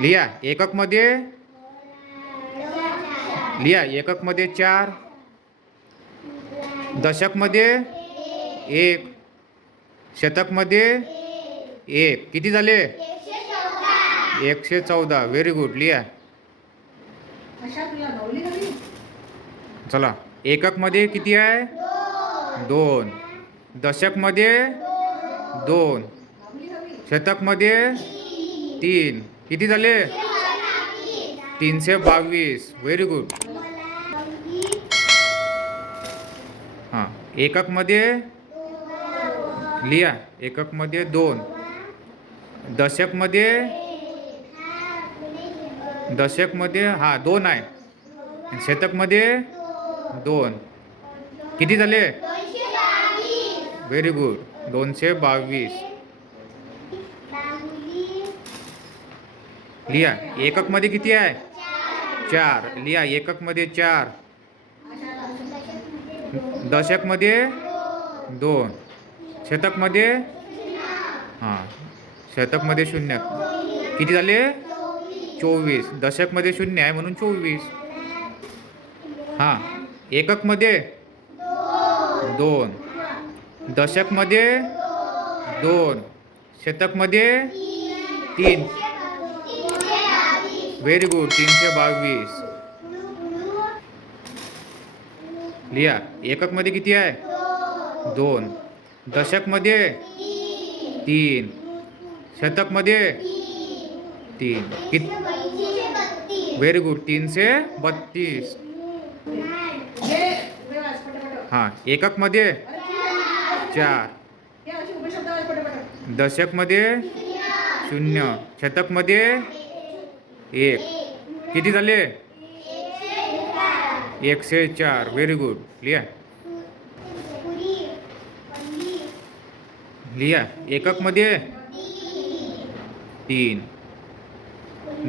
लिहा एकक मध्ये लिहा एकक मध्ये 4, दशक मध्ये 1, शतक मध्ये 1. किती झाले? 114. Very good. लिहा. चला एकक मध्ये किती आहे? 2. दशक मध्ये 2, शतक मध्ये 3. किती झाले? 322. Very good. हां एकक मध्ये लिहा एकक मध्ये 2, दशक मध्ये 2 आहे, शतक मध्ये 2. किती झाले? Very good. 222. लिहा एकक मध्ये किती आहे? 4. लिहा एकक मध्ये 4, दशक मध्ये 2, शतक मध्ये शतक मध्ये 0. किती झाले? 24. दशक मध्ये 0 आहे म्हणून 24. एकक मध्ये 2, दशक मध्ये 2, शतक मध्ये 3. Very good. 322. लिहा एकक मध्ये किती आहे? 2, दशक मध्ये 3, शतक मध्ये 3. किती? Very good. 332. एकक मध्ये 4, दशक मध्ये 0, शतक मध्ये 1. किती झाले? 104. Very good. लिहा लिहा एकक मध्ये 3,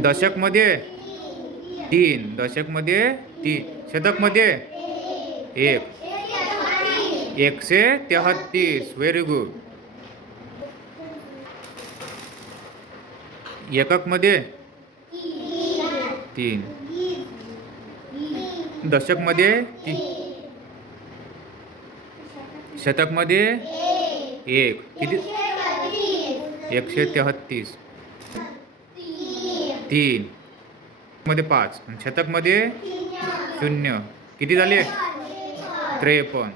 दशक मध्ये 3, दशक मध्ये 3, शतक मध्ये 1. 133. Very good. एकक मध्ये 3, दशक मध्ये 3, शतक मध्ये 1. किती? 133. 3 मध्ये 5, शतक मध्ये 0. किती झाले? 53.